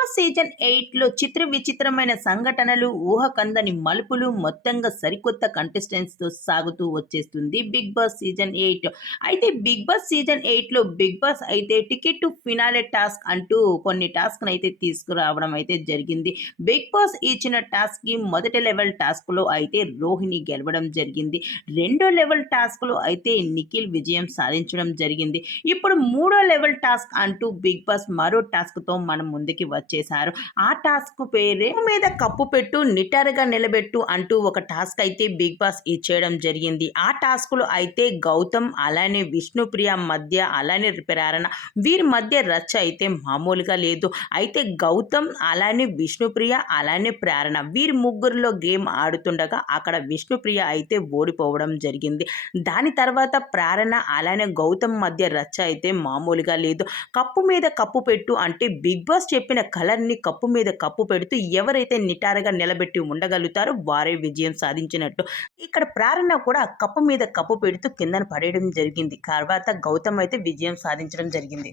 Boss season 8లో చిత్ర విచిత్రమైన సంఘటనలు, ఊహకందని మలుపులు, మొత్తంగా సరికొత్త కంటెస్టెంట్స్‌తో సాగుతూ వచ్చేస్తుంది 'బిగ్ బాస్ సీజన్ 8'. అయితే 'బిగ్ బాస్ సీజన్ 8'లో బిగ్ బాస్ అయితే టికెట్ టు ఫినాలే టాస్క్ అంటూ కొన్ని టాస్క్‌నైతే తీసుకురావడం అయితే జరిగింది. బిగ్ బాస్ ఇచ్చిన టాస్క్‌కి మొదటి లెవెల్ టాస్క్‌లో అయితే రోహిణి గెలవడం జరిగింది. రెండో లెవెల్ టాస్క్‌లో అయితే నిఖిల్ విజయం సాధించడం జరిగింది. ఇప్పుడు మూడో లెవెల్ టాస్క్ అంటూ బిగ్ బాస్ మరో టాస్క్‌తో మన ముందుకి వచ్చేసారు. ఆ టాస్క్ పేరే మీద కప్పు పెట్టు నిటారుగా నిలబెట్టు అంటూ ఒక టాస్క్ అయితే బిగ్ బాస్ ఇచ్చేయడం జరిగింది. ఆ టాస్క్‌లో అయితే గౌతమ్ అలానే విష్ణుప్రియ మధ్య అలానే ప్రేరణ వీరి మధ్య రచ్చ అయితే మామూలుగా లేదు. అయితే గౌతమ్ అలానే విష్ణుప్రియ అలానే ప్రేరణ వీరి ముగ్గురిలో గేమ్ ఆడుతుండగా అక్కడ విష్ణుప్రియ అయితే ఓడిపోవడం జరిగింది. దాని తర్వాత ప్రేరణ అలానే గౌతమ్ మధ్య రచ్చ అయితే మామూలుగా లేదు. కప్పు మీద కప్పు పెట్టు అంటే బిగ్ బాస్ చెప్పిన కలర్‌ని కప్పు మీద కప్పు పెడుతూ ఎవరైతే నిటారుగా నిలబెట్టి ఉండగలుగుతారో వారే విజయం సాధించినట్టు. ఇక్కడ ప్రేరణ కూడా కప్పు మీద కప్పు పెడుతూ కిందన పడేయడం జరిగింది. తర్వాత గౌతమ్ అయితే విజయం సాధించడం జరిగింది.